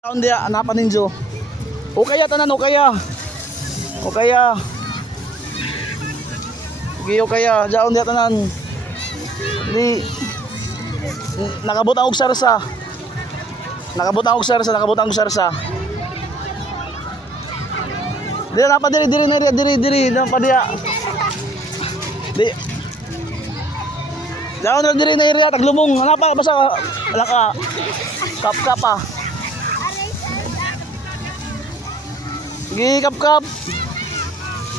Taon dia hanapan ninyo. O kaya tanan o kaya. O kaya. Gi o kaya jaon dia tanan. Di nakabutang og sarsa. Nakabutang og sarsa, nakabutang og sarsa. Dili na pa diri na pa dia. Di. Jaon na diri na area taglumong. Hanapa basta laka. Kap pa. Gi kap.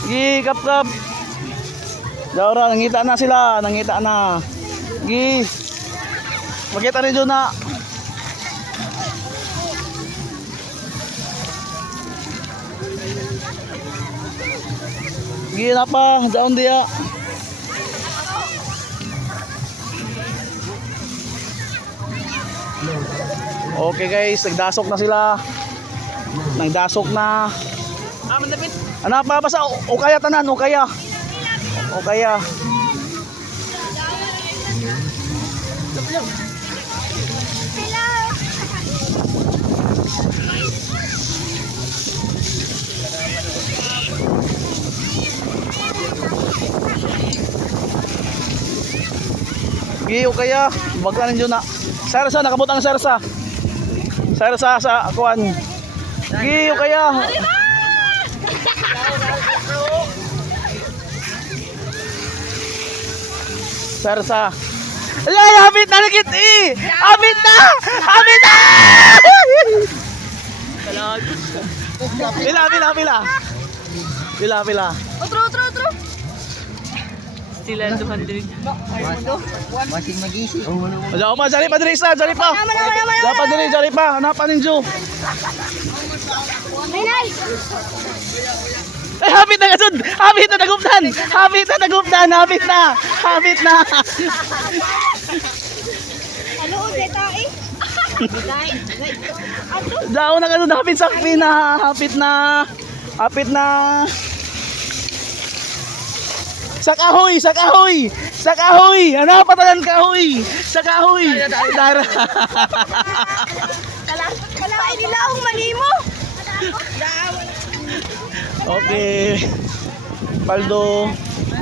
Gi kap. Jawra nangita na sila, nangita na. Gi. Makita rin na. Gi na pa, daon dia. Okay guys, nagdasok na sila. Nagdasok na. Mandapit. Ano pa basta o kaya tanan, o kaya. O kaya. Gi o kaya, bagkanin jud na. Sarsa nakabutang sarsa. Sarsa sa kuan. Gi o kaya. Sarsa. Ay, habit na nakit eh. Habit na. Habit na. Pila. Otro. Sila 200. Masing magisi. Aja pa jari pa diri sa, jari pa. Dapat diri jari pa, hanapan ninyo. Eh, habit na kasud. Habit na naguptan. Habit na. Ano ulit tayo? Daw na kasud habit sa pina. Hapit na. Sa kahoy. Ano pa tanan kahoy? Sa kahoy. Dara. Kala ay nila ang manimo. Okay. Paldo.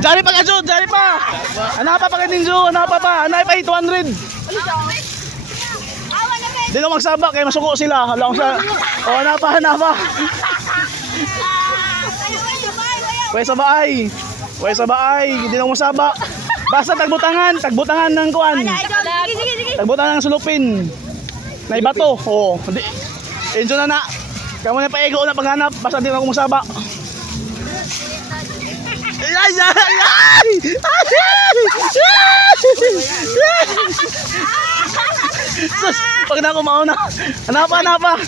Jari pa kasud, jari pa. Ano pa ninyo? Ano pa? Ano pa 200? Di na magsaba kay masuko sila. Alam sa. O ano pa? Pwes sa baay, hindi na masaba. Basta tagbutangan ng kuan. Tagbutangan ng sulupin. Na ibato. Oo. Enjo na. Kamu na paigo na paghanap, basta di na ako masaba. Ay! Sus, pag na ako mauna. Hanapa.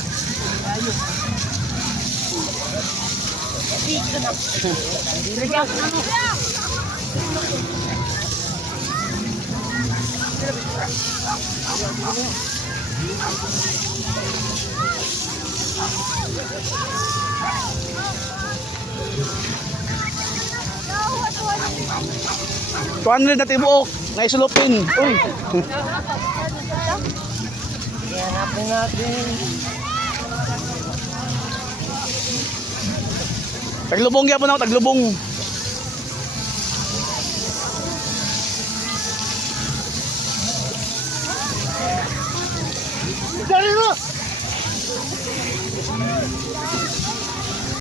$200 na tibuok na isulupin. Uy. Hanapin natin. Taglubong gyapon ako, taglubong.